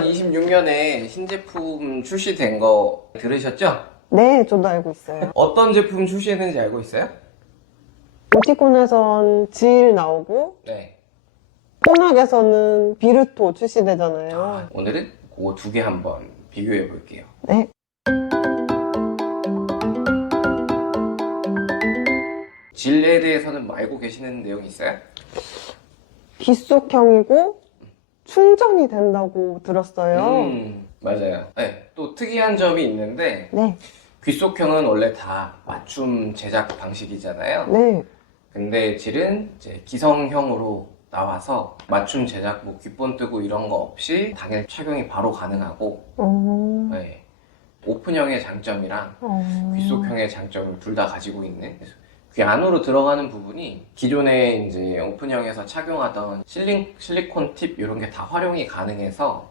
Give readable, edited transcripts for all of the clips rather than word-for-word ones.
2026년에 신제품 출시된 거 들으셨죠? 네, 저도 알고 있어요. 어떤 제품 출시했는지 알고 있어요? 오티콘에선 질 나오고, 네. 포낙에서는 비르토 출시되잖아요. 오늘은 그거 두 개 한번 비교해 볼게요. 네. 질에 대해서는 뭐 알고 계시는 내용이 있어요? 귓속형이고, 충전이 된다고 들었어요. 맞아요. 네. 또 특이한 점이 있는데 네, 귓속형은 원래 다 맞춤 제작 방식이잖아요. 네. 근데 질은 이제 기성형으로 나와서 맞춤 제작, 뭐 귓본 뜨고 이런 거 없이 당일 착용이 바로 가능하고, 네. 오픈형의 장점이랑 귓속형의 장점을 둘 다 가지고 있는, 그래서 귀 안으로 들어가는 부분이 기존에 이제 오픈형에서 착용하던 실리콘 팁 이런 게 다 활용이 가능해서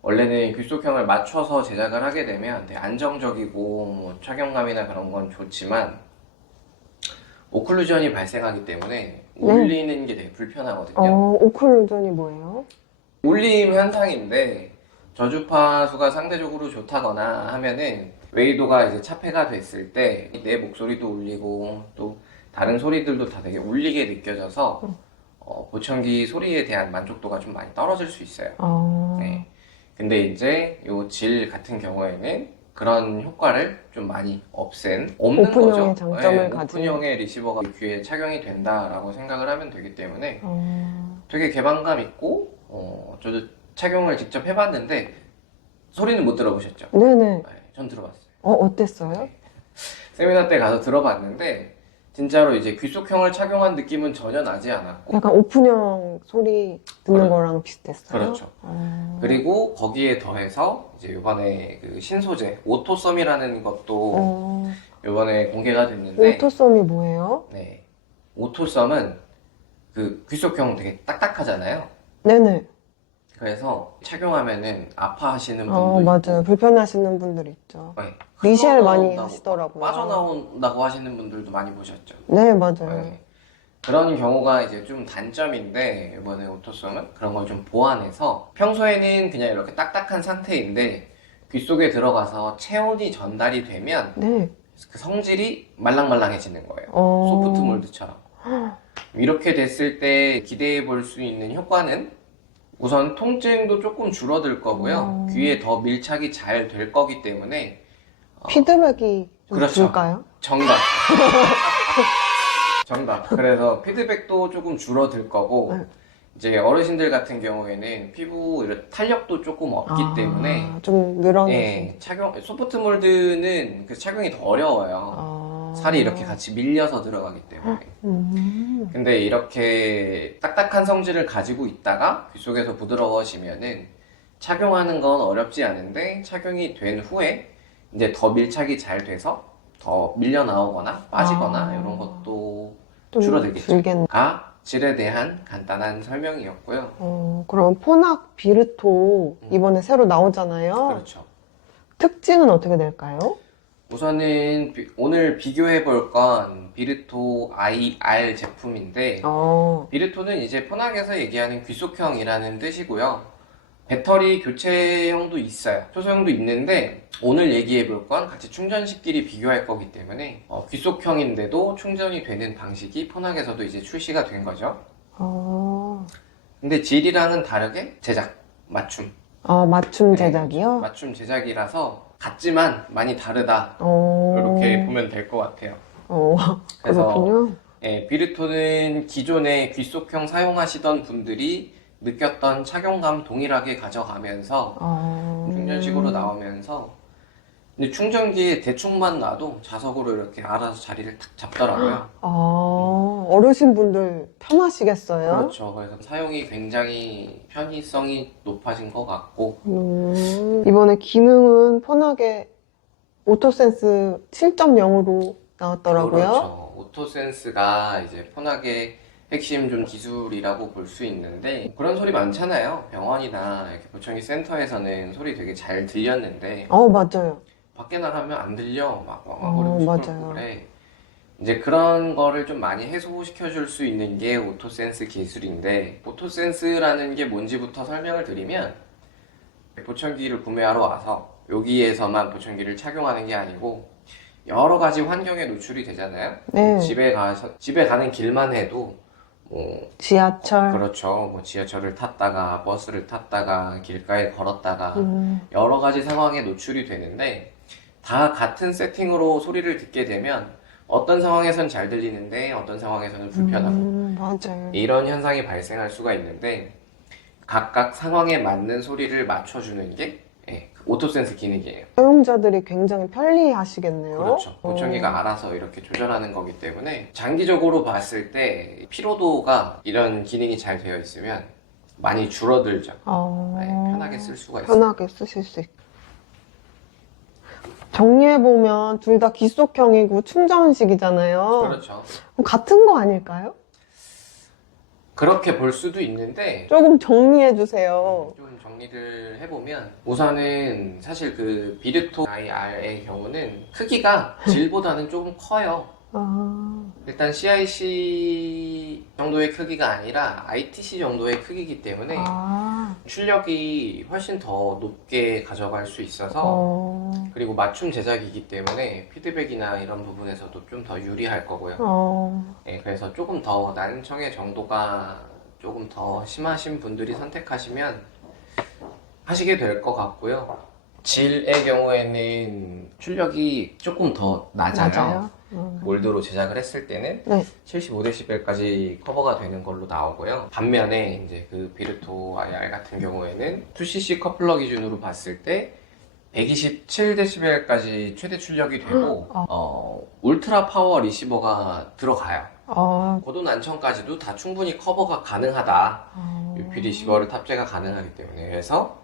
원래는 귓속형을 맞춰서 제작을 하게 되면 되게 안정적이고 뭐 착용감이나 그런 건 좋지만 오클루전이 발생하기 때문에 울리는 게 되게 불편하거든요. 오클루전이 뭐예요? 울림 현상인데 저주파 수가 상대적으로 좋다거나 하면은 웨이도가 이제 차폐가 됐을 때 내 목소리도 울리고 또 다른 소리들도 다 되게 울리게 느껴져서 보청기 소리에 대한 만족도가 좀 많이 떨어질 수 있어요. 네. 근데 이제 요 질 같은 경우에는 그런 효과를 좀 많이 없앤 없는 오픈형의 거죠. 장점을 네, 가진. 오픈형의 리시버가 귀에 착용이 된다라고 생각을 하면 되기 때문에 되게 개방감 있고 저도 착용을 직접 해봤는데 소리는 못 들어보셨죠? 네네. 네, 전 들어봤어요. 어땠어요? 세미나 때 가서 들어봤는데 진짜로 이제 귓속형을 착용한 느낌은 전혀 나지 않았고, 약간 오픈형 소리 듣는 그렇- 거랑 비슷했어요? 그렇죠. 그리고 거기에 더해서 이제 이번에 그 신소재 오토썸이라는 것도 이번에 공개가 됐는데, 오토썸이 뭐예요? 네, 오토썸은 그 귓속형 되게 딱딱하잖아요. 네네. 그래서 착용하면은 아파하시는 분도 있고, 맞아요. 불편하시는 분들 있죠. 네, 미셸 많이 흘러나온다고, 하시더라고요. 빠져나온다고 하시는 분들도 많이 보셨죠. 네, 맞아요. 네. 그런 경우가 이제 좀 단점인데 이번에 오토썸은 그런 걸 좀 보완해서 평소에는 그냥 이렇게 딱딱한 상태인데 귀 속에 들어가서 체온이 전달이 되면 네. 그 성질이 말랑말랑해지는 거예요. 소프트 몰드처럼. 이렇게 됐을 때 기대해 볼 수 있는 효과는 우선 통증도 조금 줄어들 거고요. 귀에 더 밀착이 잘 될 거기 때문에 피드백이 좀 그렇죠. 줄까요? 정답. 정답. 그래서 피드백도 조금 줄어들 거고, 이제 어르신들 같은 경우에는 피부 이런 탄력도 조금 없기 때문에, 좀 늘어나서. 예, 소프트 몰드는 그 착용이 더 어려워요. 살이 이렇게 같이 밀려서 들어가기 때문에. 근데 이렇게 딱딱한 성질을 가지고 있다가 귀 속에서 부드러워지면은 착용하는 건 어렵지 않은데 착용이 된 후에 이제 더 밀착이 잘 돼서 더 밀려 나오거나 빠지거나 이런 것도 좀 줄어들겠죠. 줄겠네. 가 질에 대한 간단한 설명이었고요. 그럼 포낙 비르토 이번에 새로 나오잖아요. 그렇죠. 특징은 어떻게 될까요? 우선은 오늘 비교해 볼 건 비르토 IR 제품인데, 비르토는 이제 포낙에서 얘기하는 귀속형이라는 뜻이고요. 배터리 교체형도 있어요. 초소형도 있는데 오늘 얘기해 볼 건 같이 충전식끼리 비교할 거기 때문에 귀속형인데도 충전이 되는 방식이 포낙에서도 이제 출시가 된 거죠. 근데 질이랑은 다르게 제작, 맞춤. 맞춤 네, 제작이요? 맞춤 제작이라서 같지만 많이 다르다. 어, 이렇게 보면 될 것 같아요. 그래서 그렇군요. 비르토는 기존에 귀속형 사용하시던 분들이 느꼈던 착용감 동일하게 가져가면서 충전식으로 나오면서 근데 충전기에 대충만 놔도 자석으로 이렇게 알아서 자리를 탁 잡더라고요. 어르신분들 편하시겠어요? 그렇죠. 그래서 사용이 굉장히 편의성이 높아진 것 같고, 이번에 기능은 포낙에 오토센스 7.0으로 나왔더라고요. 그렇죠. 오토센스가 이제 포낙의 핵심 좀 기술이라고 볼 수 있는데 그런 소리 많잖아요. 병원이나 이렇게 보청기 센터에서는 소리 되게 잘 들렸는데 맞아요. 밖에 나가면 안 들려. 막 맞아요. 시끄럽고 그래. 이제 그런 거를 좀 많이 해소시켜 줄 수 있는 게 오토센스 기술인데, 오토센스라는 게 뭔지부터 설명을 드리면 보청기를 구매하러 와서 여기에서만 보청기를 착용하는 게 아니고 여러 가지 환경에 노출이 되잖아요. 네. 집에 가는 길만 해도 뭐 지하철. 그렇죠. 뭐 지하철을 탔다가 버스를 탔다가 길가에 걸었다가 음, 여러 가지 상황에 노출이 되는데 다 같은 세팅으로 소리를 듣게 되면 어떤 상황에선 잘 들리는데 어떤 상황에서는 불편하고 맞아요. 이런 현상이 발생할 수가 있는데 각각 상황에 맞는 소리를 맞춰주는 게 오토센스 기능이에요. 사용자들이 굉장히 편리하시겠네요. 그렇죠. 보청기가 알아서 이렇게 조절하는 거기 때문에 장기적으로 봤을 때 피로도가 이런 기능이 잘 되어 있으면 많이 줄어들죠. 네, 편하게 쓸 수가 있어요. 편하게 쓰실 수 있고. 정리해보면 둘 다 기속형이고 충전식이잖아요. 그렇죠. 그럼 같은 거 아닐까요? 그렇게 볼 수도 있는데 조금 정리해주세요. 좀 정리를 해보면 우선은 사실 그 비르토 IR의 경우는 크기가 질보다는 조금 커요. 아, 일단 CIC 정도의 크기가 아니라 ITC 정도의 크기이기 때문에 출력이 훨씬 더 높게 가져갈 수 있어서 그리고 맞춤 제작이기 때문에 피드백이나 이런 부분에서도 좀 더 유리할 거고요. 네, 그래서 조금 더 난청의 정도가 조금 더 심하신 분들이 선택하시면 하시게 될 것 같고요. 질의 경우에는 출력이 조금 더 낮아요. 맞아요. 몰드로 제작을 했을 때는 네. 75dB까지 커버가 되는 걸로 나오고요. 반면에 이제 그 비르토 IR 같은 경우에는 2cc 커플러 기준으로 봤을 때 127dB까지 최대 출력이 되고 울트라 파워 리시버가 들어가요. 고도 난청까지도 다 충분히 커버가 가능하다. UP 리시버를 탑재가 가능하기 때문에 그래서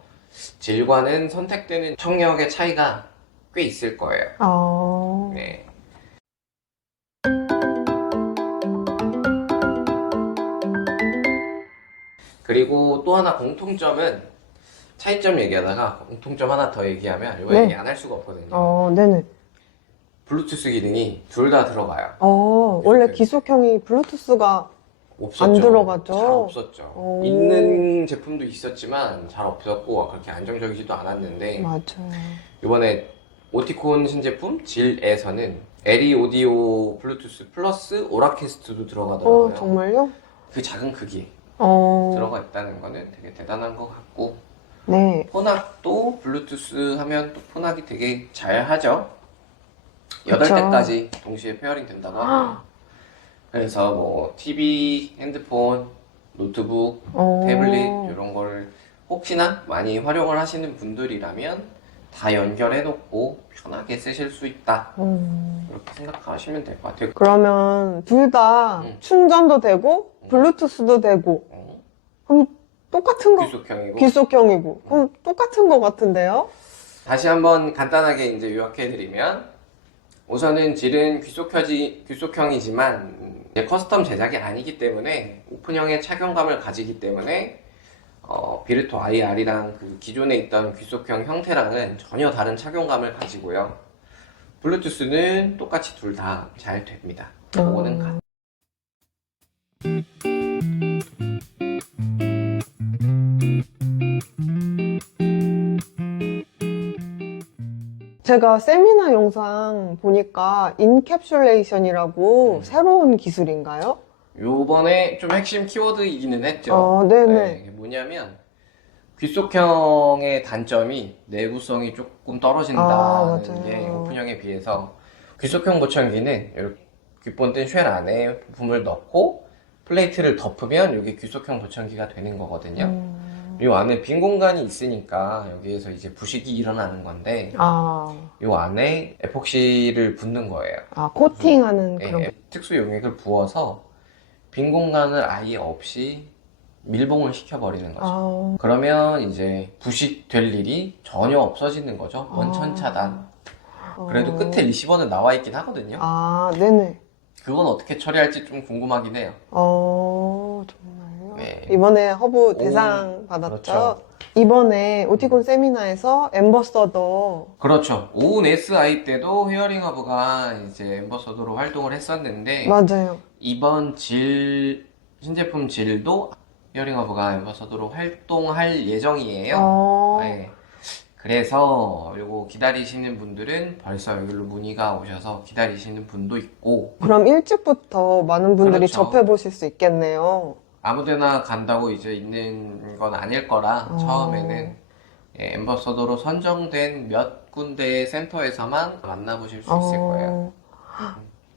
질과는 선택되는 청력의 차이가 꽤 있을 거예요. 네. 그리고 또 하나 공통점은 차이점 얘기하다가 공통점 하나 더 얘기하면 이거 네. 얘기 안 할 수가 없거든요. 네네. 블루투스 기능이 둘 다 들어가요. 원래 기속형이 블루투스가 없었죠. 안 들어가죠? 잘 없었죠. 있는 제품도 있었지만 잘 없었고 그렇게 안정적이지도 않았는데 맞아요. 이번에 오티콘 신제품 질에서는 LE 오디오 블루투스 플러스 오라캐스트도 들어가더라고요. 정말요? 그 작은 크기에 들어가 있다는 거는 되게 대단한 것 같고 네. 폰악도 블루투스 하면 또 폰악이 되게 잘 하죠. 그쵸. 8대까지 동시에 페어링 된다고 하고요. 그래서 뭐 TV, 핸드폰, 노트북, 태블릿 이런 걸 혹시나 많이 활용을 하시는 분들이라면 다 연결해 놓고 편하게 쓰실 수 있다. 그렇게 생각하시면 될 것 같아요. 그러면 둘 다 충전도 되고 블루투스도 되고 그럼 똑같은 거 귀속형이고 기속형이고 그럼 똑같은 거 같은데요? 다시 한번 간단하게 이제 요약해 드리면 우선은 질은 귀속형이지만 이제 커스텀 제작이 아니기 때문에 오픈형의 착용감을 가지기 때문에 비르토 IR이랑 그 기존에 있던 귀속형 형태랑은 전혀 다른 착용감을 가지고요. 블루투스는 똑같이 둘 다 잘 됩니다. 그거는 제가 세미나 영상 보니까 인캡슐레이션이라고 새로운 기술인가요? 요번에 좀 핵심 키워드이기는 했죠. 네네. 이게 뭐냐면 귀속형의 단점이 내구성이 조금 떨어진다는 게 오픈형에 비해서 귀속형 보청기는 이렇게 귓본뜬 쉘 안에 부품을 넣고 플레이트를 덮으면 이게 귀속형 보청기가 되는 거거든요. 이 안에 빈 공간이 있으니까 여기에서 이제 부식이 일어나는 건데 이 안에 에폭시를 붓는 거예요. 코팅하는 그런 특수 용액을 부어서 빈 공간을 아예 없이 밀봉을 시켜버리는 거죠. 그러면 이제 부식될 일이 전혀 없어지는 거죠. 원천 차단. 그래도 끝에 리시버는 나와 있긴 하거든요. 네네. 그건 어떻게 처리할지 좀 궁금하긴 해요. 정말요? 네. 이번에 허브 대상 받았죠? 그렇죠. 이번에 오티콘 세미나에서 엠버서더. 그렇죠. 오운 SI 때도 헤어링 허브가 이제 엠버서더로 활동을 했었는데 맞아요. 이번 신제품 질도 헤어링 허브가 엠버서더로 활동할 예정이에요. 네. 그래서 요거 기다리시는 분들은 벌써 여기로 문의가 오셔서 기다리시는 분도 있고, 그럼 일찍부터 많은 분들이 그렇죠. 접해보실 수 있겠네요. 아무데나 간다고 이제 있는 건 아닐 거라 처음에는 엠버서더로 선정된 몇 군데의 센터에서만 만나보실 수 있을 거예요.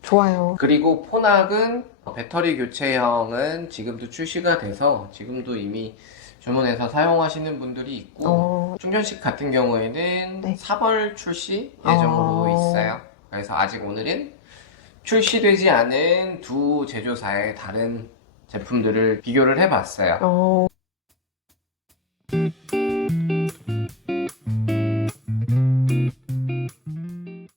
좋아요. 그리고 포낙은 배터리 교체형은 지금도 출시가 돼서 지금도 이미 주문해서 사용하시는 분들이 있고, 충전식 같은 경우에는 네. 4월 출시 예정으로 있어요. 그래서 아직 오늘은 출시되지 않은 두 제조사의 다른 제품들을 비교를 해봤어요.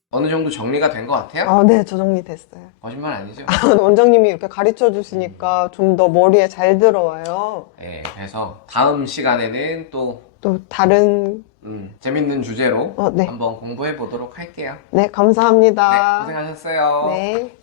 어느 정도 정리가 된 것 같아요? 네, 저 정리됐어요. 거짓말 아니죠? 원장님이 이렇게 가르쳐 주시니까 좀 더 머리에 잘 들어와요. 네, 그래서 다음 시간에는 또 또 다른, 재밌는 주제로 네. 한번 공부해 보도록 할게요. 네, 네, 감사합니다. 고생하셨어요. 네.